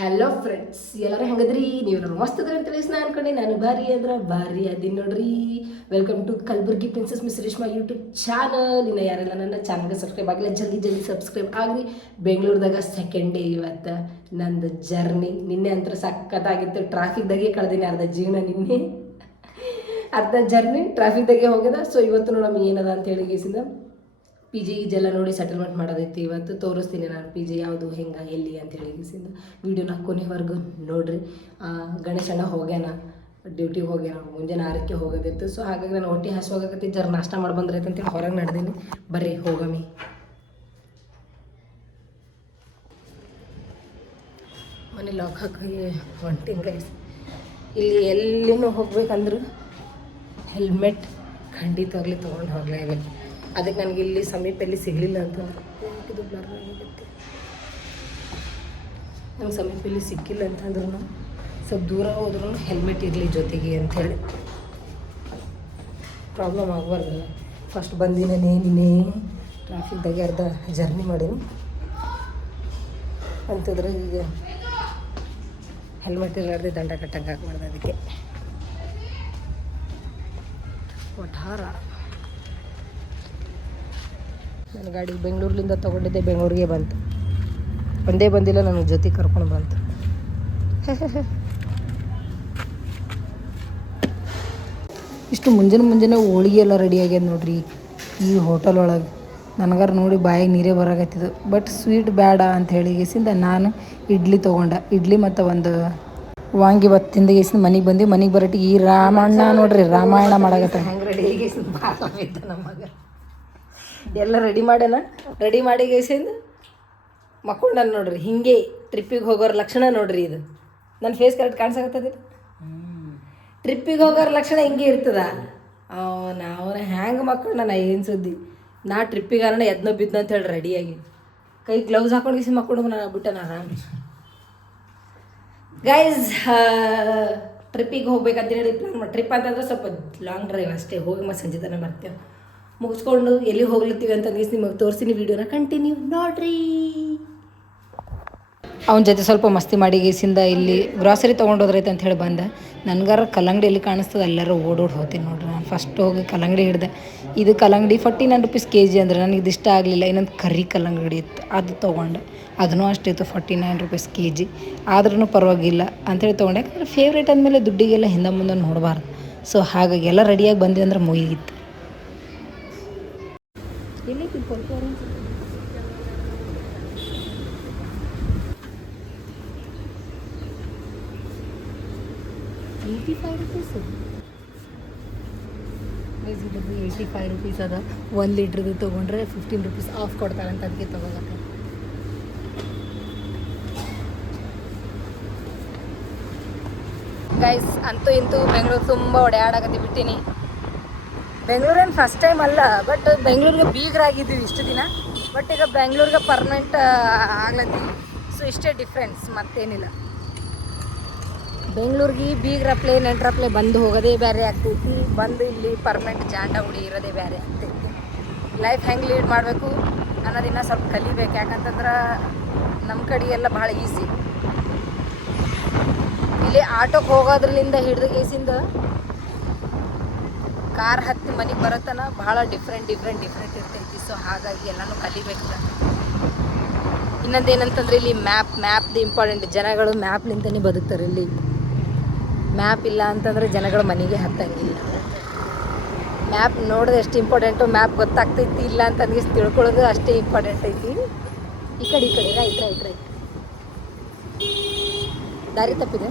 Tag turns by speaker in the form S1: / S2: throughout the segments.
S1: Hello friends ಎಲ್ಲರೂ ಹೆಂಗದ್ರಿ? ನೀವು ಮಸ್ತ್ ಅದ್ರಿ ಅಂತ ಹೇಳಿ ನಾ ಅನ್ಕೊಂಡೆ, ನಾನು ಭಾರಿ ಅಂದ್ರೆ ಭಾರಿ ಅದೀನಿ ನೋಡ್ರಿ. Welcome to Kalburgi princess miss Reshma YouTube channel ಇನ್ನು ಯಾರೆಲ್ಲ ನನ್ನ ಚಾನಲ್ಗೆ ಸಬ್ಸ್ಕ್ರೈಬ್ ಆಗಿಲ್ಲ, ಜಲ್ದಿ ಜಲ್ದಿ ಸಬ್ಸ್ಕ್ರೈಬ್ ಆಗ್ರಿ. ಬೆಂಗಳೂರದಾಗ ಸೆಕೆಂಡ್ ಡೇ ಇವತ್ತು ನಂದು ಜರ್ನಿ ನಿನ್ನೆ ಅಂತರ ಸಖತ್ತಾಗಿತ್ತು. ಟ್ರಾಫಿಕ್ದಾಗೆ ಕಳೆದಿನಿ ಅರ್ಧ ಜೀವನ ನಿನ್ನೆ. ಅರ್ಧ ಜರ್ನಿ ಟ್ರಾಫಿಕ್ದಾಗೆ ಹೋಗ್ಯದ ಸೊ ಇವತ್ತು ನೋಡಮ್ಮ ಏನದ ಅಂತ ಹೇಳಿ ಗೇಸಿಂದ ಪಿ ಜಿ ಇದೆಲ್ಲ ನೋಡಿ ಸೆಟಲ್ಮೆಂಟ್ ಮಾಡೋದೈತಿ. ಇವತ್ತು ತೋರಿಸ್ತೀನಿ ನಾನು ಪಿ ಜಿ ಯಾವುದು ಹೆಂಗೆ ಎಲ್ಲಿ ಅಂತ ಹೇಳಿ. ಗೇಸಿಂದ ವೀಡಿಯೋನ ಕೊನೆವರೆಗೂ ನೋಡ್ರಿ. ಆ, ಗಣೇಶ್ ಅಣ್ಣ ಹೋಗ್ಯಾನ ಡ್ಯೂಟಿಗೆ ಹೋಗ್ಯಾನ ಮುಂಜಾನೆ ಆರಕ್ಕೆ ಹೋಗೋದಿತ್ತು. ಸೊ ಹಾಗಾಗಿ ನಾನು ಒಟ್ಟಿ ಹಸು ಹೋಗಕತ್ತಿ ಜರ ನಾಷ್ಟ ಮಾಡಿ ಬಂದ್ರೈತೆ ಅಂತೇಳಿ ಹೊರಗೆ ನಡೆದೀನಿ. ಬರ್ರಿ ಹೋಗಮಿ. ಮನೆ ಲಾಕ್ ಹಾಕಿ ಹೊಂಟಿನ ಗೈಸ್ ಇಲ್ಲಿ ಎಲ್ಲಿನೂ ಹೋಗ್ಬೇಕಂದ್ರೆ ಹೆಲ್ಮೆಟ್ ಖಂಡಿತವಾಗ್ಲಿ ತೊಗೊಂಡು ಹೋಗ್ಲೇಬೇಕು ಅದಕ್ಕೆ ನನಗೆ ಇಲ್ಲಿ ಸಮೀಪ ಎಲ್ಲಿ ಸಿಗಲಿಲ್ಲ ಅಂತಂದ್ರೆ. ಇದು ಬ್ಲರ್ ಆಗುತ್ತೆ ನಂಗೆ ಸಮೀಪ ಇಲ್ಲಿ ಸಿಕ್ಕಿಲ್ಲ ಅಂತಂದ್ರೂ. ಸ್ವಲ್ಪ ದೂರ ಹೋದ್ರೂ ಹೆಲ್ಮೆಟ್ ಇರಲಿ ಜೊತೆಗೆ ಅಂಥೇಳಿ. ಪ್ರಾಬ್ಲಮ್ ಆಗಬಾರ್ದಲ್ಲ. ಫಸ್ಟ್ ಬಂದಿನೇ ನಿನ್ನೆ ಟ್ರಾಫಿಕ್ದಾಗೆ ಅರ್ಧ ಜರ್ನಿ ಮಾಡೀನಿ. ಅಂತಂದ್ರೆ ಈಗ ಹೆಲ್ಮೆಟ್ ಇರಲಾರ್ದೆ ದಂಡ ಕಟ್ಟಂಗೆ ಆಗಬಾರ್ದು ಅದಕ್ಕೆ. ಒಟ್ಟಾರ. ನನ್ನ ಗಾಡಿ ಬೆಂಗಳೂರಿಂದ ತೊಗೊಂಡಿದ್ದೆ, ಬೆಂಗಳೂರಿಗೆ ಬಂತು. ಒಂದೇ ಬಂದಿಲ್ಲ, ನನ್ನ ಜೊತೆ ಕರ್ಕೊಂಡು ಬಂತು. ಇಷ್ಟು ಮುಂಜಾನೆ ಮುಂಜಾನೆ ಹೋಳಿಗೆ ಎಲ್ಲ ರೆಡಿ ಆಗ್ಯದ ನೋಡ್ರಿ. ಈ ಹೋಟೆಲ್ ಒಳಗೆ. ನನಗಾರ ನೋಡಿ ಬಾಯಿಗೆ ನೀರೇ ಬರಾಕತ್ತಿದ್ದು ಬಟ್ ಸ್ವೀಟ್ ಬೇಡ ಅಂತ ಹೇಳಿ ಗೇಸಿಂದ ನಾನು ಇಡ್ಲಿ ತೊಗೊಂಡೆ. ಇಡ್ಲಿ ಮತ್ತು ಒಂದು ವಾಂಗಿ ಬತ್ತಿಂದ ಗೇಸಿಂದ ಮನೆಗೆ ಬಂದು. ಮನೆಗೆ ಬರೋಟಿಗೆ ಈ ರಾಮಣ್ಣ ನೋಡ್ರಿ, ರಾಮಾಯಣ ಮಾಡಾಕತ್ತ ಹೆಂಗೆ ರೆಡಿ ಬಿದ್ದ ನಮಗೆ ಎಲ್ಲ ರೆಡಿ ಮಾಡೋಣ. ರೆಡಿ ಮಾಡಿ ಗೇಸಿಂದ ಮಕ್ಕೊಂಡ ನೋಡ್ರಿ, ಹಿಂಗೆ ಟ್ರಿಪ್ಪಿಗೆ ಹೋಗೋರ ಲಕ್ಷಣ ನೋಡ್ರಿ ಇದು. ನನ್ನ ಫೇಸ್ ಕರೆಕ್ಟ್ ಕಾಣಿಸಕತ್ತದಿಲ್ಲ? ಟ್ರಿಪ್ಪಿಗೆ ಹೋಗೋರ ಲಕ್ಷಣ ಹಿಂಗೆ ಇರ್ತದ. ಅವನ ಅವನ ಹ್ಯಾಂಗೆ ಮಕ್ಕಳು ನಾನು ಏನು ಸುದ್ದಿ? ನಾ ಟ್ರಿಪ್ಪಿಗೆ ಅನ್ನ ಎದ್ನೋ ಬಿದ್ದ ಅಂತ ಹೇಳಿ ರೆಡಿಯಾಗಿ ಕೈ ಗ್ಲೌಸ್ ಹಾಕೊಂಡು ಗಿಸಿ ಮಕ್ಕಳು ನಾನು ಬಿಟ್ಟೆ ನಾನು ಆರಾಮ್. ಗೈಸ್ ಟ್ರಿಪ್ಪಿಗೆ ಹೋಗ್ಬೇಕಂತ ಹೇಳಿ ಪ್ಲಾನ್ ಮಾಡಿ ಟ್ರಿಪ್ ಅಂತಂದ್ರೆ ಸ್ವಲ್ಪ ಲಾಂಗ್ ಡ್ರೈವ್ ಅಷ್ಟೇ. ಹೋಗಿ ಮತ್ತೆ ಸಂಜೆ ತನಕ ಬರ್ತೇವೆ. ಮುಗಿಸ್ಕೊಂಡು ಎಲ್ಲಿ ಹೋಗ್ಲತ್ತೀವಿ ಅಂತ ಅಂದಿಸಿ ನಿಮಗೆ ತೋರಿಸ್ತೀನಿ ವಿಡಿಯೋನ ಕಂಟಿನ್ಯೂ ನೋಡ್ರಿ. ಅವನ ಜೊತೆ ಸ್ವಲ್ಪ ಮಸ್ತಿ ಮಾಡಿ ಗೀಸಿಂದ ಇಲ್ಲಿ ಗ್ರಾಸರಿ ತೊಗೊಂಡೋದ್ರೈತೆ ಅಂತ ಹೇಳಿ ಬಂದೆ. ನನಗಾರ ಕಲ್ಲಂಗಡಿ ಎಲ್ಲಿ ಕಾಣಿಸ್ತದೆ ಎಲ್ಲರೂ ಓಡೋಡಿ ಹೋಗ್ತೀನಿ ನೋಡ್ರಿ ನಾನು ಫಸ್ಟ್ ಹೋಗಿ ಕಲ್ಲಂಗಡಿ ಹಿಡ್ದೆ. ಇದು ಕಲ್ಲಂಗಡಿ forty nine rupees K G ಅಂದ್ರೆ ನನಗೆ ಇದು ಇಷ್ಟ ಆಗಲಿಲ್ಲ. ಇನ್ನೊಂದು ಕರಿ ಕಲ್ಲಂಗಡಿ ಇತ್ತು. ಅದು ತೊಗೊಂಡೆ. ಅಷ್ಟೇ ಅಷ್ಟಿತ್ತು forty nine rupees K G ಆದ್ರೂ ಪರವಾಗಿಲ್ಲ ಅಂಥೇಳಿ ತೊಗೊಂಡೆ. ಯಾಕಂದ್ರೆ ಫೇವ್ರೇಟ್ ಅಂದಮೇಲೆ ದುಡ್ಡಿಗೆಲ್ಲ ಹಿಂದೆ ಮುಂದೆ ನೋಡಬಾರ್ದು. ಸೊ ಹಾಗಾಗಿ ಎಲ್ಲ ರೆಡಿಯಾಗಿ ಬಂದ್ವಿ ಅಂದ್ರೆ ಮುಗಿಯಿತ್ತು ಎಲ್ಲಿ eighty five rupees eighty five rupees ಅದ. ಒಂದು ಲೀಟ್ರದ್ದು ತೊಗೊಂಡ್ರೆ ಫಿಫ್ಟೀನ್ ರುಪೀಸ್ ಆಫ್ ಕೊಡ್ತಾರೆ ಅಂತ ಅದಕ್ಕೆ ತೊಗೊಳಕ್ಕೆ ಗೈಸ್ ಅಂತೂ ಇಂತೂ ಬೆಂಗಳೂರು ತುಂಬ ಓಡಾಡಕತ್ತಿ ಬಿಟ್ಟಿನಿ. ಬೆಂಗಳೂರೇನು ಫಸ್ಟ್ ಟೈಮ್ ಅಲ್ಲ ಬಟ್ ಬೆಂಗಳೂರಿಗೆ ಬೀಗರಾಗಿದ್ದೀವಿ ಇಷ್ಟು ದಿನ. ಬಟ್ ಈಗ ಬೆಂಗಳೂರಿಗೆ ಪರ್ಮನೆಂಟ್ ಆಗ್ಲತ್ತೀವಿ ಸೊ ಇಷ್ಟೇ ಡಿಫ್ರೆನ್ಸ್ ಮತ್ತೇನಿಲ್ಲ. ಬೆಂಗಳೂರಿಗೆ ಬೀಗ್ರಪ್ಲೆ ನೆಂಟ್ರಪ್ಲೆ ಬಂದು ಹೋಗೋದೇ ಬೇರೆ ಆಗ್ತೈತಿ. ಬಂದು ಇಲ್ಲಿ ಪರ್ಮನೆಂಟ್ ಜಾಂಡ ಹುಡಿ ಇರೋದೇ ಬೇರೆ ಆಗ್ತೈತಿ. ಲೈಫ್ ಹೆಂಗೆ ಲೀಡ್ ಮಾಡಬೇಕು ಅನ್ನೋದಿನ್ನ ಸ್ವಲ್ಪ ಕಲಿಬೇಕು. ಯಾಕಂತಂದ್ರೆ ನಮ್ಮ ಕಡೆ ಎಲ್ಲ ಭಾಳ ಈಸಿ ಇಲ್ಲಿ ಆಟೋಗೆ ಹೋಗೋದ್ರಲ್ಲಿಂದ ಹಿಡಿದು ಗೇಸಿಂದ ಕಾರ್ ಹತ್ತಿ ಮನೆಗೆ ಬರೋತನ ಭಾಳ ಡಿಫ್ರೆಂಟ್ ಡಿಫ್ರೆಂಟ್ ಡಿಫ್ರೆಂಟ್ ಇರ್ತೈತಿ. ಸೊ ಹಾಗಾಗಿ ಎಲ್ಲನೂ ಕಲಿಬೇಕು. ಇನ್ನೊಂದು ಏನಂತಂದ್ರೆ ಇಲ್ಲಿ ಮ್ಯಾಪ್ ಮ್ಯಾಪ್ದು ಇಂಪಾರ್ಟೆಂಟ್ ಜನಗಳು ಮ್ಯಾಪ್ನಿಂದನೇ ಬದುಕ್ತಾರೆ ಇಲ್ಲಿ. ಮ್ಯಾಪ್ ಇಲ್ಲ ಅಂತಂದ್ರೆ ಜನಗಳು ಮನೆಗೆ ಹತ್ತಂಗಿಲ್ಲ. ಮ್ಯಾಪ್ ನೋಡಿದ್ರೆ ಎಷ್ಟು ಇಂಪಾರ್ಟೆಂಟು, ಮ್ಯಾಪ್ ಗೊತ್ತಾಗ್ತೈತಿ ಇಲ್ಲ ಅಂತ ಅನ್ಗೆ ತಿಳ್ಕೊಳ್ಳೋದು ಅಷ್ಟೇ ಇಂಪಾರ್ಟೆಂಟ್ ಐತಿ. ಈ ಕಡೆ ಈ ಕಡೆ, ರೈಟ್ ರೈಟ್ ರೈಟ್. ದಾರಿ ತಪ್ಪಿದೆ.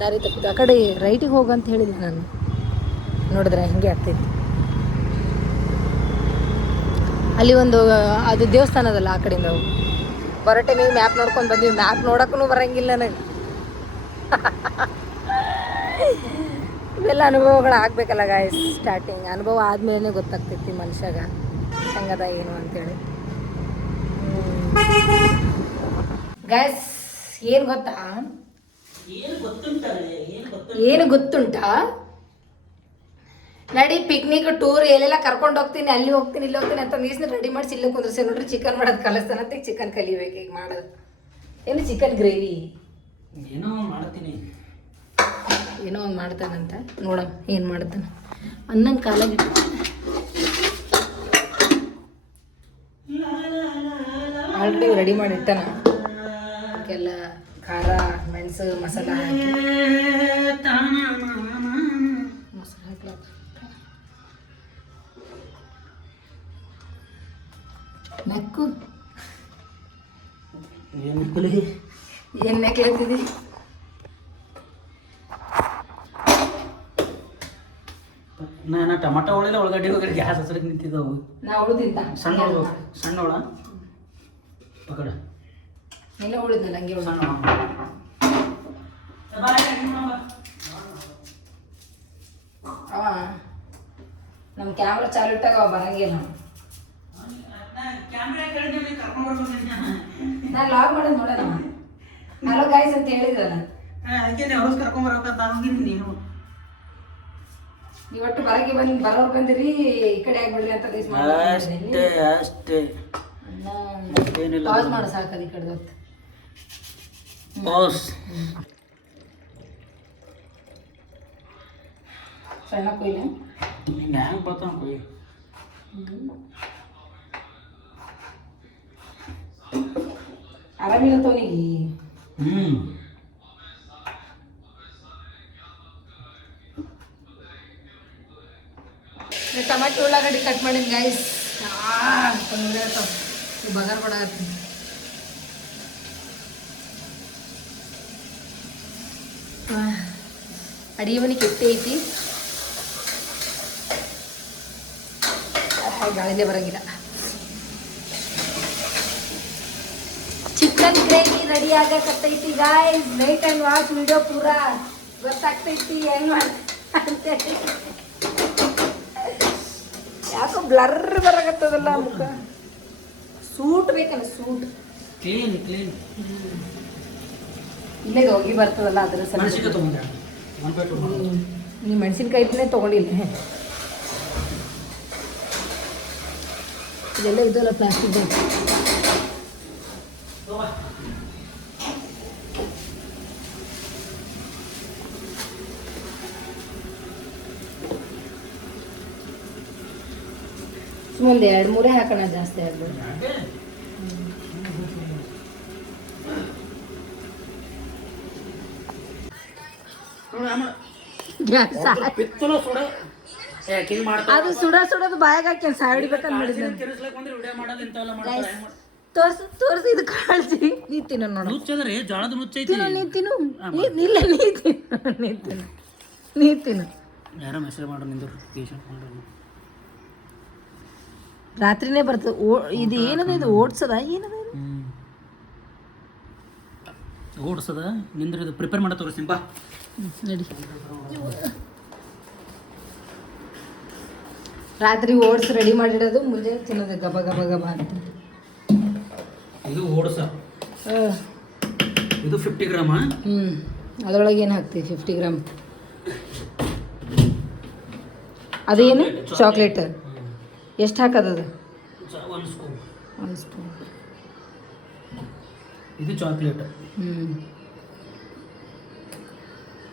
S1: ದಾರಿ ತಪ್ಪಿದೆ. ಆ ಕಡೆ ರೈಟಿಗೆ ಹೋಗಂತ ಹೇಳಿದ್ದೆ ನಾನು. ನೋಡಿದ್ರೆ ಹಿಂಗೆ ಆಗ್ತೈತಿ. ಅಲ್ಲಿ ಒಂದು, ಅದು ದೇವಸ್ಥಾನ ಅದಲ್ಲ ಆ ಕಡೆಯಿಂದ ಬರೋ ಟೈಮಿಗೆ ಮ್ಯಾಪ್ ನೋಡ್ಕೊಂಡು ಬಂದ್ವಿ. ಮ್ಯಾಪ್ ನೋಡೋಕ್ಕೂ ಬರಂಗಿಲ್ಲ ನನಗೆ. ಇವೆಲ್ಲ ಅನುಭವಗಳು ಆಗ್ಬೇಕಲ್ಲ ಗಾಯಸ್ ಸ್ಟಾರ್ಟಿಂಗ್ ಅನುಭವ ಆದ್ಮೇಲೆ ಗೊತ್ತಾಗ್ತೈತಿ ಮನುಷ್ಯಾಗ. ಹೆಂಗದ ಏನು ಅಂತೇಳಿ. ಗಾಯಸ್ ಏನು ಗೊತ್ತಾ? ಏನು ಗೊತ್ತುಂಟಾ? ನಡಿ ಪಿಕ್ನಿಕ್ ಟೂರ್ ಎಲ್ಲೆಲ್ಲ ಕರ್ಕೊಂಡು ಹೋಗ್ತೀನಿ ಅಲ್ಲಿ ಹೋಗ್ತೀನಿ ಇಲ್ಲಿ ಹೋಗ್ತೀನಿ ಅಂತ ನೀಸ್ನ ರೆಡಿ ಮಾಡಿ ಇಲ್ಲಿ ಕುಂದ್ರಸಿ. ನೋಡ್ರಿ ಚಿಕನ್ ಮಾಡೋದು ಕಲಿಸ್ತಾನಂತ ಚಿಕನ್ ಕಲಿಬೇಕು ಈಗ ಮಾಡೋದು. ಏನು ಚಿಕನ್ ಗ್ರೇವಿ
S2: ಏನೋ ಮಾಡ್ತೀನಿ.
S1: ಏನೋ ಒಂದು ಮಾಡ್ತಾನಂತ? ನೋಡಮ್ ಏನು ಮಾಡ್ತಾನೆ. ಅನ್ನಂಗೆ ಕಾಲಾಗಿ ಆಲ್ರೆಡಿ ರೆಡಿ ಮಾಡಿ ಇಟ್ಟಾನ. ಅದಕ್ಕೆಲ್ಲ ಖಾರ ಮೆಣಸು ಮಸಾಲ ಹಾಕಿ. ನೆಕ್ಕು.
S2: ಏನು ಕಲಿ
S1: ಏನು ನಾ
S2: ನಾನು ಟಮಾಟ ಒಳ್ಳೆಲ್ಲ ಒಳಗಡೆ ಹೋಗಿ ಗ್ಯಾಸ್ ಹಸ್ರಿಗೆ ನಿಂತಿದ್ದವು
S1: ನಾ ಉಳಿದಿಂತ
S2: ಸಣ್ಣ ಒಳ ಸಣ್ಣ ಒಳ ಪಕಡ.
S1: ಎಲ್ಲ ಉಳಿದ್ನಲ್ಲ ಹಂಗೆ
S2: ಸಣ್ಣ
S1: ಅವ ನಮ್ಮ ಕ್ಯಾಮ್ರಾ ಚಾಲು ಇಟ್ಟಾಗ ಅವ ಬರಂಗಿಲ್ಲ. ನಾನು ಲಾಗ್ ಮಾಡೋದು ನೋಡೋಣ ಹಲೋ ಗಾಯ್ಸ್ ಅಂತ ಹೇಳಿದ್ರಲ್ಲ.
S2: ಅದಕ್ಕೆ ಹೊರಸ್ ಕರ್ಕೊಂಬರ್ಬೇಕಂತ ಅನ್ನೋದಿನಿ ನೀನು
S1: ಇವತ್ತು ಬರಗೆ ಬಂದು ಬರೋರು ಬಂದಿರಿ ಈ ಕಡೆ ಆಗ್ಬಿಡ್ರಿ ಅಂತ ದಿವ್ಸ
S2: ಅಷ್ಟೇ ಅಷ್ಟೇ. ಏನಿಲ್ಲ
S1: ಪಾಸ್ ಮಾಡು ಅದು ಈ ಕಡೆ ಹೊತ್ತು
S2: ಪಾಸ್
S1: ಸಣ್ಣ ಕೊಯ್ಲ.
S2: ಹಿಂಗೆ ಹ್ಯಾಂಗೆ ಬರ್ತಾವ ಕೊಯ್
S1: ಆರಾಮಿಲ್ಲ ತೋನಿಗೆ
S2: ಹ್ಞೂ
S1: ಟಮಾಟೊ ಉಳ್ಳಾಗಡ್ಡಿ ಕಟ್ ಮಾಡಿದ್ ಗಾಯ್ಸ್ ಬಗಾರ್ ಕೊಡ ಅಡಿಗೆ ಮನೆ ಕೆಟ್ಟಿ ಐತಿ ಆ, ಗಾಳಿಲೇ ಬರಂಗಿಲ್ಲ chicken gravy ready ಆಗಕತ್ತೈತಿ guys night and watch video ಪೂರ ಗೊತ್ತಾಗ್ತೈತಿ ಮಾಡ ಅಂತೇಳಿ ಯಾಕೋ ಬ್ಲರ್ ಬರಾಕತ್ತದಲ್ಲ ಮುಖ. ಸೂಟ್ ಬೇಕಲ್ಲ ಸೂಟ್
S2: ಕ್ಲೀನ್ ಕ್ಲೀನ್
S1: ಇಲ್ಲೇ ಹೋಗಿ ಬರ್ತದಲ್ಲ ಅದ್ರ
S2: ನೀವು
S1: ಸಲ
S2: ತಗೊಂಡಿಲ್ಲ. ಇದೆಲ್ಲ ಇದಲ್ಲ
S1: ಪ್ಲಾಸ್ಟಿಕ್ ಮೆಣಸಿನ್ಕಾಯಿನೇ ತೊಗೊಂಡಿಲ್ಲ ಇದೆಲ್ಲ ಇದಲ್ಲ ಪ್ಲಾಸ್ಟಿಕ್ ಸುಮ್ಮನೆ ಎರಡು ಮೂರೇ ಹಾಕೋಣ ಜಾಸ್ತಿ ಆಗ್ಬೋದು
S2: ಪಿತ್ತಲ ಸುಡ ಯಾಕೆ ಹಿಂಗೆ ಮಾಡ್ತಾರೆ
S1: ಅದು ಸುಡ ಸುಡೋದು ಬಾಯಾಗ ಹಾಕಿ ಸಾಯ ಹೊಡಿಬೇಕಂತ ಮಾಡಿದ್ದೆ ತೋರ್ಸು ತೋರ್ಸಿ ಇದು ಕಾಳ್ಸಿ ನೀ ತಿನ್ನು ನೋಡು.
S2: ನುಚ್ಚದ್ರೆ ಜೋಳದ ನುಚ್ಚ ಐತಿ?
S1: ತಿನ್ನು ನೀ ತಿನ್ನು. ನೀ ಇಲ್ಲ ನೀ ತಿನ್ನು ನೀ ತಿನ್ನು. ನೀ ತಿನ್ನು.
S2: ಯಾರೋ ಮೆಸೇಜ್ ಮಾಡ್ರಿ ನಿಂದ್ರು ಪೇಷಂಟ್ ಮಾಡ್ರಿ
S1: ರಾತ್ರಿನೇ ಬರ್ತದೆ. ಓ ಇದು ಏನದ ಇದು? ಓಡ್ಸದ? ಏನದ ಇದು?
S2: ಓಡಿಸದ? ನಿಂದ್ರ ಇದು ಪ್ರಿಪೇರ್ ಮಾಡೋ ತೋರಿಸ್ತೀನಿ ಬಾ.
S1: ನಡಿ. ರಾತ್ರಿ ಓಡ್ಸ್ ರೆಡಿ ಮಾಡಿಡೋದು ಮುಂಜಾನೆ ತಿನ್ನೋದು ಗಬ ಗಬ ಗಬ ಅಂತ.
S2: ಇದು ಓಡಸ ಇದು ಫಿಫ್ಟಿ ಗ್ರಾಮ
S1: ಹ್ಞೂ ಅದರೊಳಗೆ ಏನು ಹಾಕ್ತೀವಿ ಫಿಫ್ಟಿ ಗ್ರಾಮ್ ಅದೇನು ಚಾಕ್ಲೇಟ್ ಎಷ್ಟು ಹಾಕೋದದು
S2: ಒಂದು ಸ್ಪೂನ್
S1: ಒಂದು ಸ್ಪೂನ್
S2: ಇದು ಚಾಕ್ಲೇಟ್
S1: ಹ್ಞೂ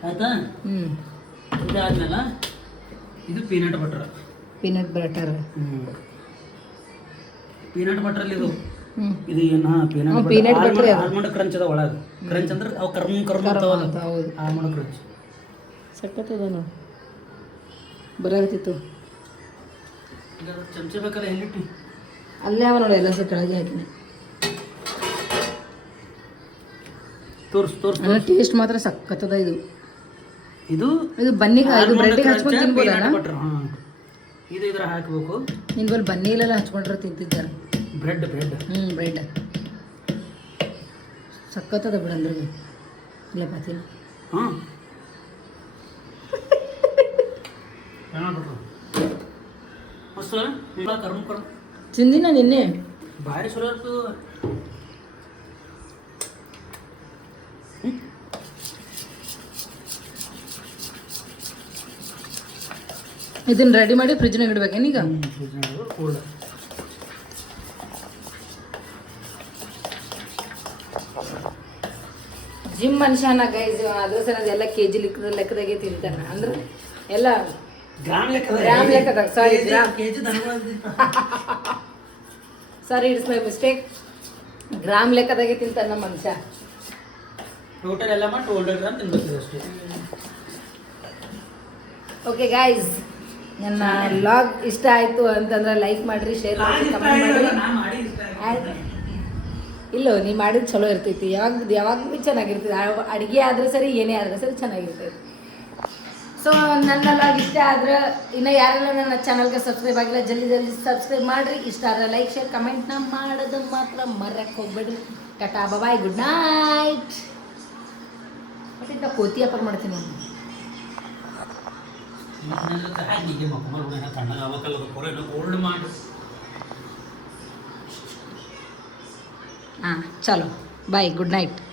S2: ಆಯ್ತಾ?
S1: ಹ್ಞೂ
S2: ಇದು ಆದ್ಮೇಲೆ ಇದು ಪೀನಟ್ ಬಟರ್
S1: ಪೀನಟ್ ಬಟರ್
S2: ಹ್ಞೂ ಪೀನಟ್ ಬಟರಲ್ಲಿ ಇದು ಇದು ಏನ ಪೀನಟ್
S1: ಅದು.
S2: ಆಲ್ಮಂಡ್ ಕ್ರಂಚ್ ಅದ ಒಳಗೆ. ಕ್ರಂಚ್ ಅಂದ್ರೆ ಅವು ಕರ್ಮ್ ಕರ್ಮ್
S1: ಅಂತ
S2: ಅಂತಾವಲ್ಲ ಆಲ್ಮಂಡ್ ಕ್ರಂಚ್
S1: ಸಕ್ಕತ್ತದ ನೋಡಿ. ಬರಾಕತ್ತಿತ್ತು
S2: ಈಗ ಚಮಚ ಬೇಕಲ್ಲ ಎಲ್ಲಿಟ್ಟು
S1: ಅಲ್ಲೇ ಅವ ನೋಡಿ ಎಲ್ಲ ಸಹ ಕೆಳಗೆ ಹಾಕಿನಿ
S2: ತೋರ್ಸ್ ತೋರ್ಸ್
S1: ಟೇಸ್ಟ್ ಮಾತ್ರ ಸಕ್ಕತ್ತದ ಇದು.
S2: ಇದು
S1: ಇದು ಬನ್ನಿಗೆ ಇದು ಬ್ರೆಡ್ಗೆ ಹಚ್ಕೊಂಡು ತಿನ್ಬೋದಲ್ಲ
S2: ಇದು ಇದ್ರ ಹಾಕಬೇಕು.
S1: ನಿನ್ ಬಲ್ಲಿ ಬನ್ನಿಲೆಲ್ಲ ಹಚ್ಕೊಂಡ್ರೆ ತಿಂತಿದ್ದಾರೆ
S2: ಬ್ರೆಡ್ ಬ್ರೆಡ್
S1: ಹ್ಞೂ ಬ್ರೆಡ್ ಸಕ್ಕತ್ತದ ಬಿಡಂದ್ರೆ ಇಲ್ಲ ಪಾತಿನ
S2: ಹಾಂ.
S1: ತಿಂದಿನ ನಿನ್ನೆ?
S2: ಭಾರಿ ಚಲೋ ಇರ್ತದ
S1: ಇದನ್ನ ರೆಡಿ ಮಾಡಿ ಫ್ರಿಜ್ನಾಗ ಇಡ್ಬೇಕೇನೀಗ ಜಿಮ್ ಮನುಷ್ಯನ ಗೈಸ್ ಅದ್ರ ಸಲ ಎಲ್ಲ ಕೆ ಜಿ ಲೆಕ್ಕದ ಲೆಕ್ಕದಾಗೆ ತಿಂತಾನ ಅಂದ್ರೆ ಎಲ್ಲ
S2: ಗ್ರಾಮ ಲೆಕ್ಕದ
S1: gram ಲೆಕ್ಕದಾಗ, sorry
S2: gram.
S1: Sorry it's my mistake gram ಲೆಕ್ಕದಾಗೆ ತಿಂತಾನ ನಮ್ಮ ಮನುಷ್ಯ.
S2: ಟೋಟಲ್ ಎಲ್ಲ ಮಾಡಿ ಟೂ ಹಂಡ್ರೆಡ್ ಗ್ರಾಮ್ ತಿನ್ಬೇಕು ಅಷ್ಟೇ.
S1: ಓಕೆ ಗೈಸ್ ನನ್ನ ಲಾಗ್ ಇಷ್ಟ ಆಯಿತು ಅಂತಂದ್ರೆ ಲೈಕ್ ಮಾಡಿರಿ ಶೇರ್ ಮಾಡಿ ಕಮೆಂಟ್ ಮಾಡಿ
S2: ನಾ ಮಾಡಿ ಇಷ್ಟ ಆಯ್ತು.
S1: ಆಯ್ತು ಇಲ್ಲೋ, ನೀ ಮಾಡಿದ ಚಲೋ ಇರ್ತೈತಿ. ಯಾವಾಗ ಯಾವಾಗ ಭೀ ಚೆನ್ನಾಗಿರ್ತೈತಿ. ಅಡುಗೆ ಆದರೂ ಸರಿ, ಏನೇ ಆದ್ರೆ ಸರಿ ಚೆನ್ನಾಗಿರ್ತೈತಿ. ಸೊ ನನ್ನ ಇಷ್ಟ ಆದ್ರೆ, ಇನ್ನು ಯಾರೆಲ್ಲ ನನ್ನ ಚಾನಲ್ಗೆ ಸಬ್ಸ್ಕ್ರೈಬ್ ಆಗಿಲ್ಲ, ಜಲ್ದಿ ಜಲ್ದಿ ಸಬ್ಸ್ಕ್ರೈಬ್ ಮಾಡಿರಿ. ಇಷ್ಟ ಆದ್ರೆ ಲೈಕ್ ಶೇರ್ ಕಮೆಂಟ್ನ ಮಾಡೋದು ಮಾತ್ರ ಮರಕ್ಕೆ ಹೋಗ್ಬೇಡ್ರಿ. ಟಟಾ, ಬಾಯ್ ಗುಡ್ ನೈಟ್ ಮತ್ತೆ ಕೋತಿ ವ್ಯಾಪಾರ ಮಾಡ್ತೀನಿ ನಾನು.
S2: ಇನ್ನೇನಿರುತ್ತೆ, ಹಾಗೆ ಹೀಗೆ ಮಕ್ಕೊಂಡ್ಬಿಡು, ಏನೋ